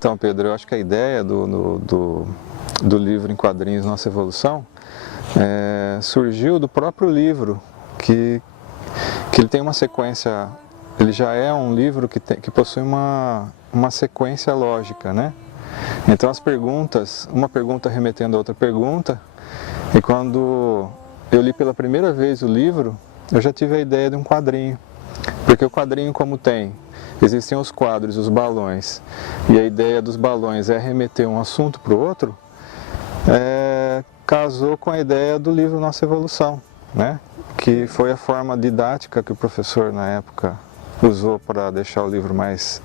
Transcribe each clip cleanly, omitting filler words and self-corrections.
Então, Pedro, eu acho que a ideia do livro em quadrinhos Nossa Evolução surgiu do próprio livro, que ele tem uma sequência, ele já é um livro que possui uma sequência lógica, né? Então as perguntas, uma pergunta remetendo a outra pergunta, e quando eu li pela primeira vez o livro, eu já tive a ideia de um quadrinho, porque o quadrinho como existem os quadros, os balões, e a ideia dos balões é remeter um assunto para o outro, casou com a ideia do livro Nossa Evolução, né? Que foi a forma didática que o professor na época usou para deixar o livro mais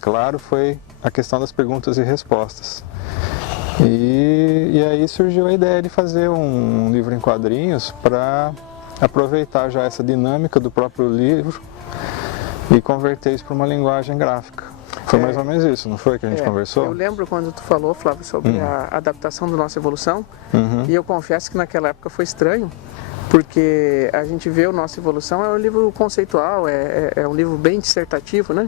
claro, foi a questão das perguntas e respostas. E aí surgiu a ideia de fazer um livro em quadrinhos para aproveitar já essa dinâmica do próprio livro e converter isso para uma linguagem gráfica. Foi mais ou menos isso, não foi que a gente conversou? Eu lembro quando tu falou, Flávio, sobre a adaptação do Nossa Evolução, e eu confesso que naquela época foi estranho, porque a gente vê o Nossa Evolução, é um livro conceitual, é um livro bem dissertativo, né?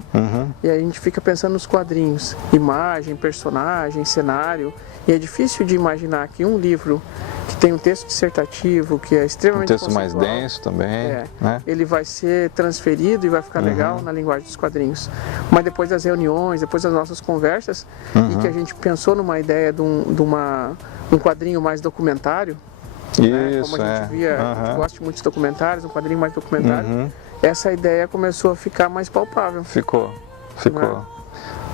E aí a gente fica pensando nos quadrinhos, imagem, personagem, cenário, e é difícil de imaginar que um livro que tem um texto dissertativo, que é extremamente texto mais denso também, né? Ele vai ser transferido e vai ficar legal na linguagem dos quadrinhos. Mas depois das reuniões, depois das nossas conversas, e que a gente pensou numa ideia de um quadrinho mais documentário, isso, como a gente via, a gente gosta de muitos documentários, um quadrinho mais documentário, essa ideia começou a ficar mais palpável. Ficou.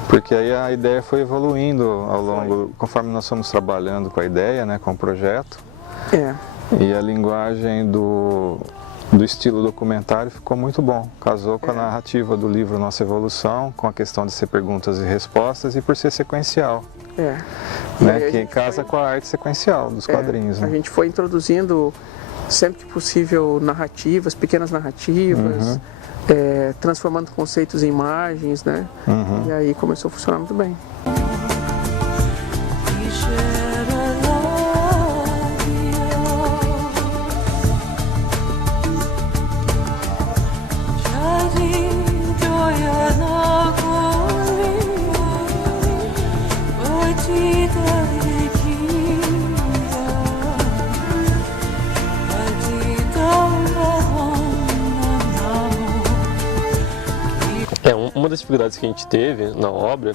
Porque aí a ideia foi evoluindo ao longo, conforme nós fomos trabalhando com a ideia, né, com o projeto. E a linguagem do estilo documentário ficou muito bom. Casou com a narrativa do livro Nossa Evolução, com a questão de ser perguntas e respostas e por ser sequencial. Né, que casa com a arte sequencial dos quadrinhos. Né? A gente foi introduzindo, sempre que possível, narrativas, pequenas narrativas, transformando conceitos em imagens, né? E aí começou a funcionar muito bem. Uma das dificuldades que a gente teve na obra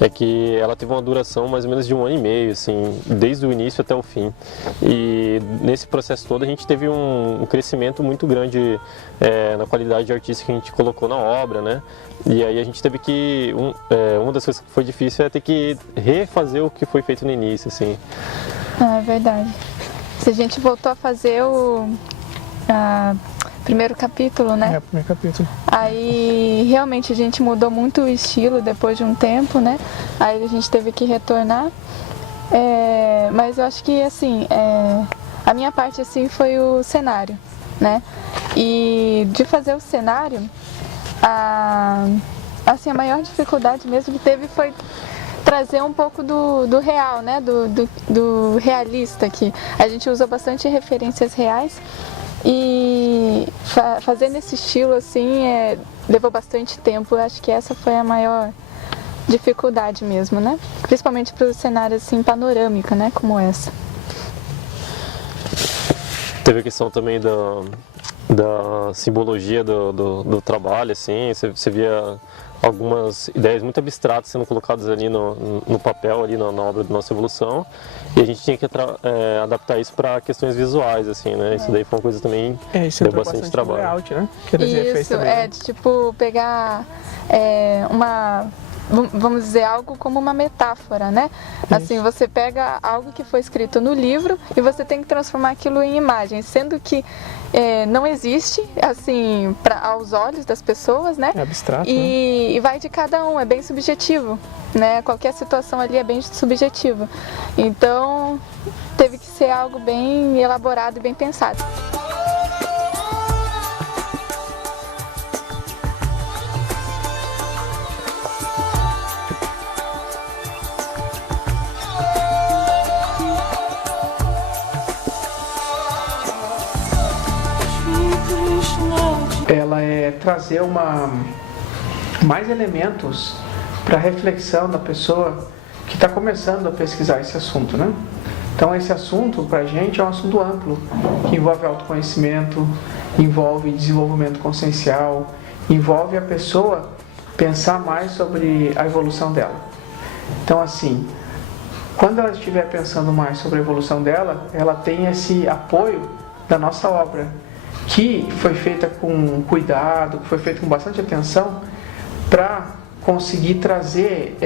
é que ela teve uma duração mais ou menos de 1 ano e meio, assim, desde o início até o fim. E nesse processo todo a gente teve um crescimento muito grande na qualidade artística que a gente colocou na obra, né? E aí a gente teve que, uma das coisas que foi difícil é ter que refazer o que foi feito no início, assim. É verdade. Se a gente voltou a fazer o primeiro capítulo, né? O primeiro capítulo. Aí realmente a gente mudou muito o estilo depois de um tempo, né? Aí a gente teve que retornar. Mas eu acho que assim, a minha parte assim foi o cenário, né? E de fazer o cenário, a maior dificuldade mesmo que teve foi trazer um pouco do real, né? Do realista aqui. A gente usou bastante referências reais. E fazer nesse estilo assim levou bastante tempo. Eu acho que essa foi a maior dificuldade mesmo, né? Principalmente para o cenário assim panorâmica, né? Como essa. Teve a questão também da simbologia do trabalho, assim. Você via algumas ideias muito abstratas sendo colocadas ali no papel, ali na obra da Nossa Evolução, e a gente tinha que adaptar isso para questões visuais, assim, né? Isso daí foi uma coisa também isso deu bastante trabalho. Layout, né? Isso, de tipo pegar vamos dizer, algo como uma metáfora, né? Assim, você pega algo que foi escrito no livro e você tem que transformar aquilo em imagem, sendo que não existe, assim, aos olhos das pessoas, né? É abstrato, e vai de cada um, é bem subjetivo, né? Qualquer situação ali é bem subjetiva. Então, teve que ser algo bem elaborado e bem pensado. Ela é trazer mais elementos para reflexão da pessoa que está começando a pesquisar esse assunto, né? Então esse assunto para a gente é um assunto amplo, que envolve autoconhecimento, envolve desenvolvimento consciencial, envolve a pessoa pensar mais sobre a evolução dela. Então assim, quando ela estiver pensando mais sobre a evolução dela, ela tem esse apoio da nossa obra, que foi feita com cuidado, que foi feita com bastante atenção, para conseguir trazer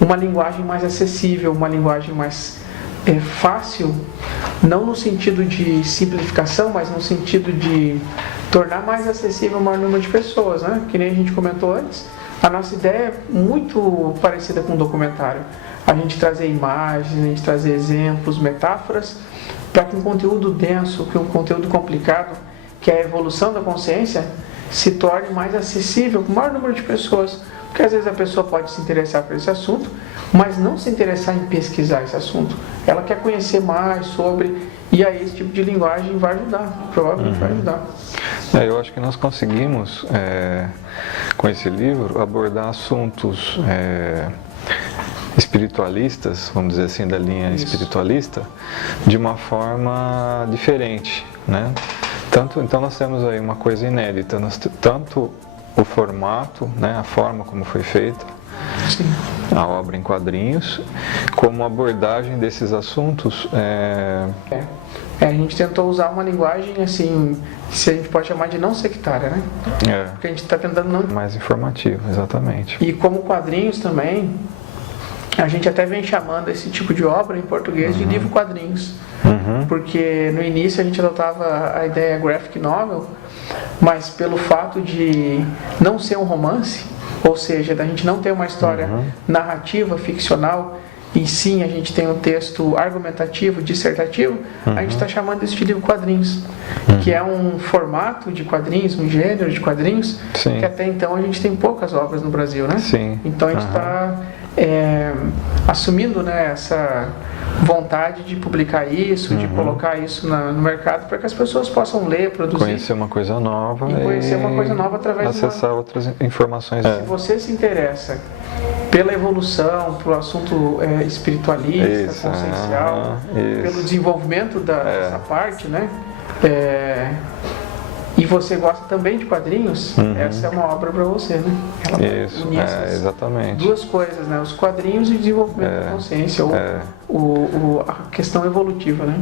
uma linguagem mais acessível, uma linguagem mais fácil, não no sentido de simplificação, mas no sentido de tornar mais acessível o maior número de pessoas, né? Que nem a gente comentou antes, a nossa ideia é muito parecida com um documentário. A gente trazer imagens, a gente trazer exemplos, metáforas, para que um conteúdo denso, que um conteúdo complicado, que é a evolução da consciência, se torne mais acessível para o maior número de pessoas. Porque às vezes a pessoa pode se interessar por esse assunto, mas não se interessar em pesquisar esse assunto. Ela quer conhecer mais sobre, e aí esse tipo de linguagem vai ajudar, provavelmente vai ajudar. Eu acho que nós conseguimos, com esse livro, abordar assuntos espiritualistas, vamos dizer assim, da linha espiritualista, de uma forma diferente, né? Então nós temos aí uma coisa inédita, tanto o formato, né, a forma como foi feita, Sim. a obra em quadrinhos, como a abordagem desses assuntos. A gente tentou usar uma linguagem assim, que a gente pode chamar de não sectária, né? Porque a gente está tentando não... Mais informativo, exatamente. E como quadrinhos também, a gente até vem chamando esse tipo de obra em português de livro-quadrinhos. Porque no início a gente adotava a ideia graphic novel, mas pelo fato de não ser um romance, ou seja, da gente não ter uma história narrativa, ficcional, e sim a gente tem um texto argumentativo, dissertativo, a gente está chamando isso de livro-quadrinhos, que é um formato de quadrinhos, um gênero de quadrinhos, que até então a gente tem poucas obras no Brasil, né? Sim. Então a gente está assumindo, né, essa vontade de publicar isso, de colocar isso no mercado para que as pessoas possam ler, produzir. Conhecer uma coisa nova e conhecer uma coisa nova através de acessar outras informações. Se você se interessa pela evolução, pelo assunto espiritualista, consciencial, pelo desenvolvimento dessa parte, né? E você gosta também de quadrinhos, essa é uma obra para você, né? Ela exatamente. Duas coisas, né? Os quadrinhos e o desenvolvimento da consciência, ou a questão evolutiva, né?